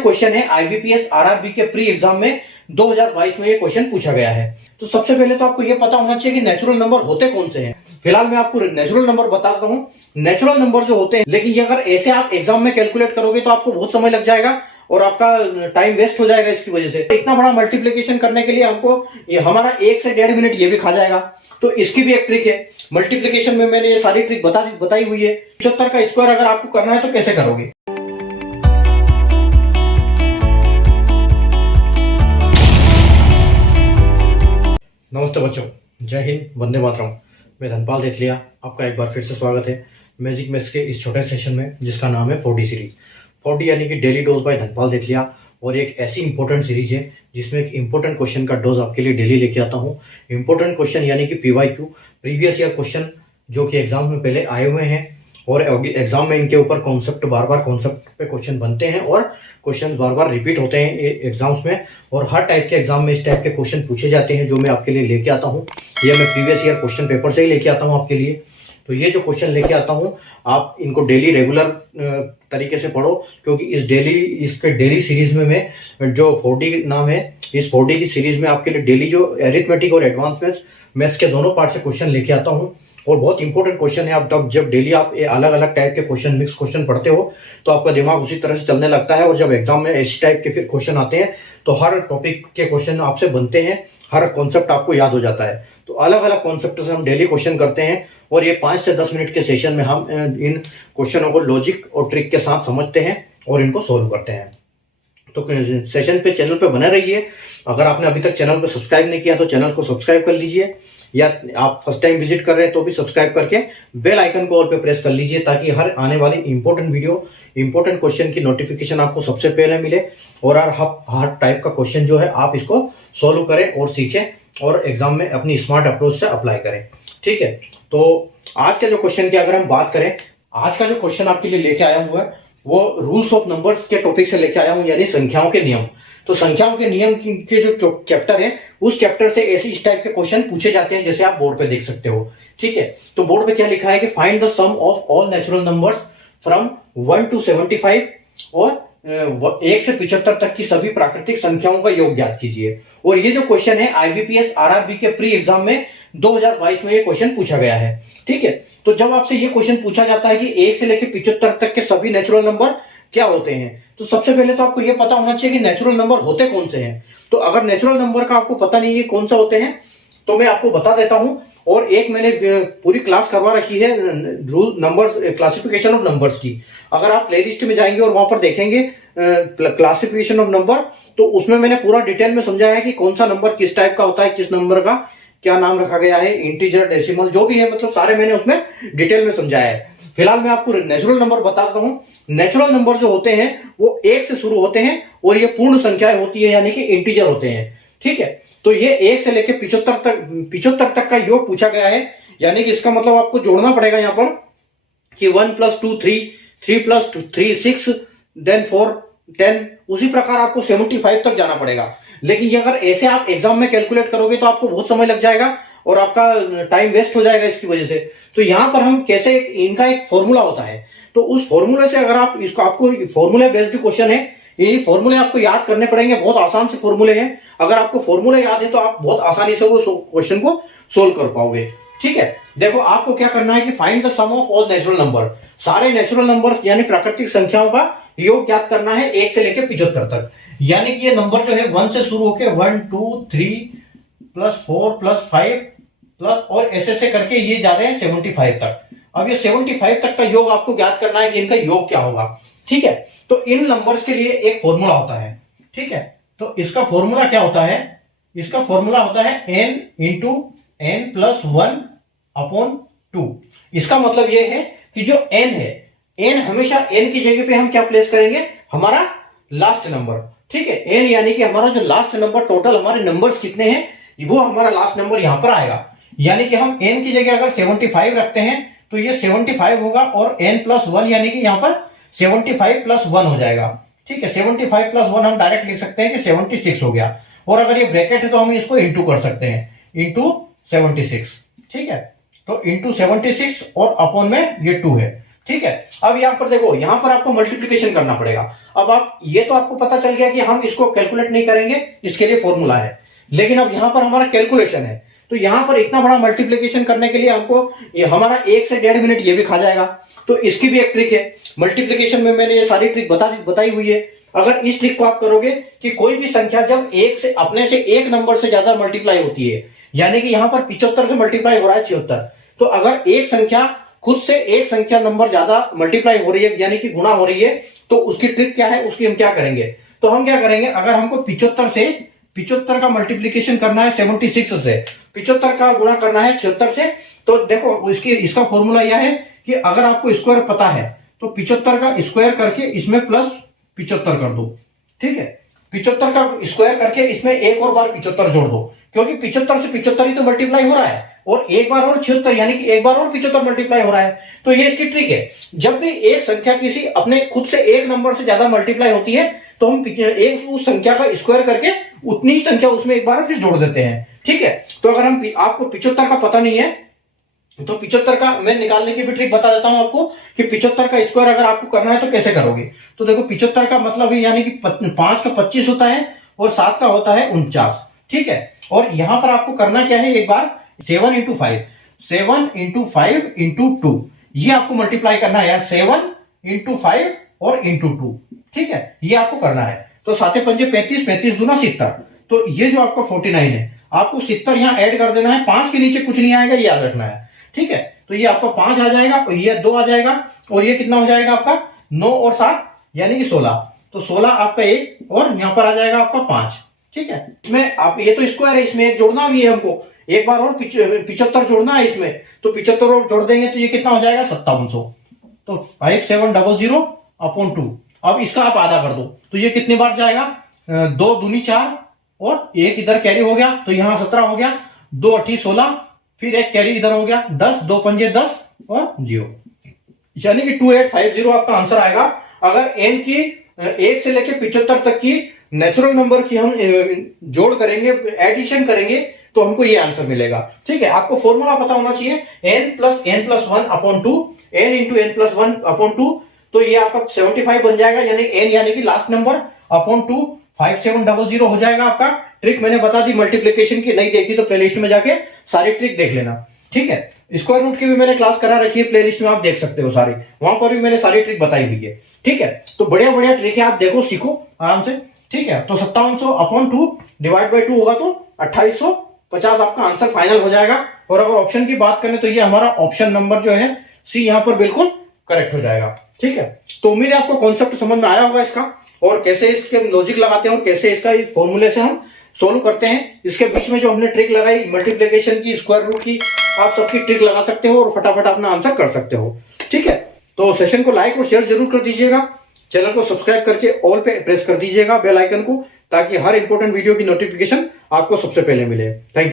Question है IBPS RRB के pre exam में 2022 में ये क्वेश्चन पूछा गया है। तो सबसे पहले तो आपको ये पता होना चाहिए कि नेचुरल नंबर होते कौन से हैं। फिलहाल मैं आपको नेचुरल नंबर बताता हूँ। नेचुरल नंबर जो होते हैं, लेकिन ये अगर ऐसे आप एग्जाम में कैलकुलेट करोगे तो आपको बहुत समय लग जाएगा और आपका टाइम वेस्ट हो जाएगा। इसकी वजह से इतना बड़ा मल्टीप्लिकेशन करने के लिए हमको ये हमारा 1 से 1.5 मिनट ये भी खा जाएगा। तो इसकी भी एक ट्रिक है मल्टीप्लिकेशन में, मैंने ये सारी ट्रिक बताई हुई है। 75 का स्क्वायर अगर आपको करना है तो कैसे करोगे। नमस्ते बच्चों, जय हिंद, वंदे मातरम। मैं धनपाल देथलिया, आपका एक बार फिर से स्वागत है मैजिक मैथ्स के इस छोटे सेशन में जिसका नाम है 4D सीरीज। 4D यानी कि डेली डोज बाय धनपाल देथलिया, और एक ऐसी इंपॉर्टेंट सीरीज है जिसमें एक इंपॉर्टेंट क्वेश्चन का डोज आपके लिए डेली लेके आता हूँ। इंपॉर्टेंट क्वेश्चन यानी कि PYQ, प्रीवियस ईयर क्वेश्चन, जो कि एग्जाम में पहले आए हुए हैं और एग्जाम में इनके ऊपर कॉन्सेप्ट बार कॉन्सेप्ट पे क्वेश्चन बनते हैं और क्वेश्चन बार रिपीट होते हैं एग्जाम्स में, और हर टाइप के एग्जाम में इस टाइप के क्वेश्चन पूछे जाते हैं जो मैं आपके लिए लेके आता हूँ। ये मैं प्रीवियस ईयर क्वेश्चन पेपर से ही लेके आता हूँ आपके लिए। तो ये जो क्वेश्चन लेके आता हूँ आप इनको डेली रेगुलर तरीके से पढ़ो, क्योंकि इसके डेली सीरीज में मैं जो 4D नाम है, इस 4D की सीरीज में आपके लिए डेली जो एरिथमेटिक और एडवांस मैथ्स के दोनों पार्ट से क्वेश्चन लेके आता हूँ। और बहुत इंपॉर्टेंट क्वेश्चन है। आप जब डेली आप अलग अलग टाइप के क्वेश्चन, मिक्स क्वेश्चन पढ़ते हो तो आपका दिमाग उसी तरह से चलने लगता है, और जब एग्जाम में इस टाइप के फिर क्वेश्चन आते हैं तो हर टॉपिक के क्वेश्चन आपसे बनते हैं, हर कॉन्सेप्ट आपको याद हो जाता है। तो अलग अलग कॉन्सेप्ट से हम डेली क्वेश्चन करते हैं, और ये 5 से 10 मिनट के सेशन में हम इन क्वेश्चनों को लॉजिक और ट्रिक के साथ समझते हैं और इनको सोल्व करते हैं। तो सेशन पे, चैनल पे बने रहिए। अगर आपने अभी तक चैनल को सब्सक्राइब नहीं किया तो चैनल को सब्सक्राइब कर लीजिए, या आप फर्स्ट टाइम विजिट कर रहे हैं तो भी सब्सक्राइब करके बेल आइकन को ऑल पे प्रेस कर लीजिए, ताकि हर आने वाली इंपॉर्टेंट वीडियो, इंपॉर्टेंट क्वेश्चन की नोटिफिकेशन आपको सबसे पहले मिले, और हर टाइप का क्वेश्चन जो है आप इसको सोल्व करें और सीखें और एग्जाम में अपनी स्मार्ट अप्रोच से अप्लाई करें। ठीक है, तो आज के जो क्वेश्चन की अगर हम बात करें, आज का जो क्वेश्चन आपके लिए लेके आया हुआ है वो रूल्स ऑफ नंबर्स के टॉपिक से लेके आया हूं, यानी संख्याओं के नियम। तो संख्याओं के नियम के जो चैप्टर है, उस चैप्टर से ऐसे इस टाइप के क्वेश्चन पूछे जाते हैं जैसे आप बोर्ड पे देख सकते हो। ठीक है, तो बोर्ड पे क्या लिखा है कि find the sum of all natural numbers from 1 to 75, और 1 से 75 तक की सभी प्राकृतिक संख्याओं का योग ज्ञात कीजिए। और ये जो क्वेश्चन है आईबीपीएस आरआरबी के प्री एग्जाम में 2022 में ये क्वेश्चन पूछा गया है। ठीक है, तो जब आपसे ये क्वेश्चन पूछा जाता है कि 1 से लेकर 75 तक के सभी नेचुरल नंबर क्या होते हैं, तो सबसे पहले तो आपको ये पता होना चाहिए कि नेचुरल नंबर होते कौन से हैं। तो अगर नेचुरल नंबर का आपको पता नहीं है कौन सा होते हैं तो मैं आपको बता देता हूं। और एक मैंने पूरी क्लास करवा रखी है rule numbers, classification of numbers की। अगर आप प्लेलिस्ट में जाएंगे और वहां पर देखेंगे क्लासिफिकेशन ऑफ नंबर, तो उसमें मैंने पूरा डिटेल में समझाया है कि कौन सा नंबर किस टाइप का होता है, किस नंबर का क्या नाम रखा गया है, इंटीजर, डेसिमल, जो भी है, मतलब सारे मैंने उसमें डिटेल में समझाया है। फिलहाल मैं आपको नेचुरल नंबर बताता हूं। नेचुरल नंबर जो होते हैं वो 1 से शुरू होते हैं और ये पूर्ण संख्याएं होती है, यानी कि इंटीजर होते हैं। ठीक है, तो ये 1 से लेकर 75 तक का योग पूछा गया है, यानी कि इसका मतलब आपको जोड़ना पड़ेगा यहाँ पर कि 1 + 2 3, 3 + 3 6, देन 4 10, उसी प्रकार आपको 75 तक जाना पड़ेगा। लेकिन ये अगर ऐसे आप एग्जाम में कैलकुलेट करोगे तो आपको बहुत समय लग जाएगा और आपका टाइम वेस्ट हो जाएगा इसकी वजह से। तो यहां पर हम कैसे, इनका एक फॉर्मूला होता है, तो उस फॉर्मूले से अगर आप इसको, आपको फॉर्मूला बेस्ड क्वेश्चन है, ये फॉर्मूले आपको याद करने पड़ेंगे। बहुत आसान से फॉर्मूले हैं, अगर आपको फॉर्मूले याद है तो आप बहुत आसानी से वो क्वेश्चन को सोल्व कर पाओगे। ठीक है, देखो आपको क्या करना है कि find the sum of all natural number, सारे नेचुरल नंबर यानी प्राकृतिक संख्याओं का योग ज्ञात करना है 1 से लेकर 75 तक। यानी कि ये नंबर जो है 1 से शुरू होकर 1 2 3 + 4 + 5 प्लस, और ऐसे करके ये जा रहे हैं 75 तक। अब ये 75 तक का योग आपको ज्ञात करना है कि इनका योग क्या होगा। ठीक है, तो इन नंबर्स के लिए एक फॉर्मूला होता है। ठीक है, तो इसका फॉर्मूला क्या होता है, इसका फॉर्मूला होता है n × n + 1/2। इसका मतलब ये है कि जो n है, n हमेशा n की जगह पे हम क्या प्लेस करेंगे, हमारा लास्ट नंबर। ठीक है, n यानी कि हमारा जो लास्ट नंबर, टोटल हमारे नंबर्स कितने हैं वो हमारा लास्ट नंबर यहां पर आएगा। यानी कि हम n की जगह अगर 75 रखते हैं तो ये 75 होगा, और n + 1 यानी कि यहां पर 75 + 1 हो जाएगा। ठीक है, 75 + 1 हम डायरेक्ट लिख सकते हैं कि 76 हो गया, और अगर ये ब्रैकेट है तो हम इसको इंटू कर सकते हैं, इंटू 76। ठीक है, तो इंटू 76 और अपॉन में ये 2 है। ठीक है। अब यहाँ पर देखो, यहाँ पर आपको मल्टीप्लिकेशन करना पड़ेगा। अब आप ये तो आपको पता चल गया कि हम इसको कैलकुलेट नहीं करेंगे, इसके लिए फॉर्मूला है, लेकिन अब यहाँ पर हमारा कैलकुलेशन है, तो यहाँ पर इतना बड़ा मल्टीप्लिकेशन करने के लिए हमको हमारा 1 से 1.5 मिनट ये भी खा जाएगा। तो इसकी भी एक ट्रिक है मल्टीप्लिकेशन में, मैंने ये सारी ट्रिक बताई हुई है। अगर इस ट्रिक को आप करोगे कि कोई भी संख्या जब एक से अपने से एक नंबर से ज्यादा मल्टीप्लाई होती है, यानी कि यहाँ पर 75 से मल्टीप्लाई हो रहा है 76, तो अगर एक संख्या खुद से एक संख्या नंबर ज्यादा मल्टीप्लाई हो रही है, यानी कि गुणा हो रही है, तो उसकी ट्रिक क्या है, उसकी हम क्या करेंगे, तो हम क्या करेंगे, अगर हमको 75 का मल्टीप्लीकेशन करना है 76 से, 75 का गुणा करना है 76 से, तो देखो इसका फॉर्मूला यह है कि अगर आपको स्क्वायर पता है तो 75 का स्क्वायर करके इसमें प्लस 75 कर दो, ठीक है। 75 का स्क्वायर करके इसमें एक और बार 75 जोड़ दो, क्योंकि 75 से 75 ही तो मल्टीप्लाई हो रहा है, और एक बार और 76, यानी कि एक बार और 75 मल्टीप्लाई हो रहा है। तो ये इसकी ट्रिक है, जब भी एक संख्या किसी अपने खुद से एक नंबर से ज्यादा मल्टीप्लाई होती है, तो हम एक उस संख्या का स्क्वायर करके उतनी ही संख्या उसमें एक बार फिर जोड़ देते हैं, ठीक है। तो अगर हम आपको 75 का पता नहीं है, तो 75 का मैं निकालने की भी ट्रिक बता देता हूं आपको कि 75 का स्क्वायर अगर आपको करना है तो कैसे करोगे। तो देखो 75 का मतलब है, यानी कि 5 का 25 होता है और 7 का होता है 49, ठीक है। और यहां पर आपको करना क्या है, एक बार 7 इंटू 5 इंटू 2, ये आपको मल्टीप्लाई करना है यार, 7 इंटू 5 और इंटू 2, ठीक है, ये आपको करना है। तो 7 पंजे 35, 35 दूना 70, तो ये जो आपका 49 है, आपको 70 यहां ऐड कर देना है, 5 के नीचे कुछ नहीं आएगा, याद रखना है, ठीक है। तो ये आपका 5 आ जाएगा और ये 2 आ जाएगा, और ये कितना हो जाएगा आपका 9 और 7 यानी कि 16, तो 16 आपका 1 और यहां पर आ जाएगा आपका 5, ठीक है। इसमें आप ये तो स्क्वायर है, इसमें एक जोड़ना भी है हमको, एक बार और 75 जोड़ना है इसमें, तो 75 और जोड़ देंगे तो ये कितना हो जाएगा 5700, तो 5700 अपॉन 2। अब इसका आप आधा कर दो, तो ये कितनी बार जाएगा, 2 दूनी 4 और एक इधर कैरी हो गया, तो यहां 17 हो गया, 2 8 16, फिर एक कैरी इधर हो गया 10, 2 पंजे 10 और 0, यानी कि 2850 आपका आंसर आएगा। अगर n की 1 से लेके 75 तक की नेचुरल नंबर की हम जोड़ करेंगे, एडिशन करेंगे, तो हमको ये आंसर मिलेगा, ठीक है। आपको फॉर्मूला पता होना चाहिए, n plus n+1 upon 2, n into n+1 upon 2, तो ये आपका 75 बन जाएगा, यानी n यानी कि लास्ट नंबर अपॉन 2, 5700 हो जाएगा आपका। ट्रिक मैंने बता दी मल्टीप्लिकेशन की, नहीं देखी तो प्लेलिस्ट में जाके सारी ट्रिक देख लेना, ठीक है। स्क्वायर रूट की भी मैंने क्लास करा रखी है, प्लेलिस्ट में आप देख सकते हो सारी, वहां पर भी मैंने सारी ट्रिक बताई हुई है, ठीक है। तो बढ़िया बढ़िया ट्रिक है, आप देखो सीखो आराम से, ठीक है। तो 5700 अपॉन 2 डिवाइड बाई 2 होगा तो 2850 आपका आंसर फाइनल हो जाएगा। और अगर ऑप्शन की बात करें तो ये हमारा ऑप्शन नंबर जो है सी यहाँ पर बिल्कुल करेक्ट हो जाएगा, ठीक है। तो उम्मीद है आपको कॉन्सेप्ट समझ में आया होगा इसका, और कैसे इसके लॉजिक लगाते हैं और कैसे इसका फॉर्मूले से हम सोल्व करते हैं। इसके बीच में जो हमने ट्रिक लगाई मल्टीप्लिकेशन की, स्क्वायर रूट की, आप सबकी ट्रिक लगा सकते हो और फटाफट अपना आंसर कर सकते हो, ठीक है। तो सेशन को लाइक और शेयर जरूर कर दीजिएगा, चैनल को सब्सक्राइब करके ऑल पे प्रेस कर दीजिएगा बेल आइकन को, ताकि हर इंपॉर्टेंट वीडियो की नोटिफिकेशन आपको सबसे पहले मिले। Thank you.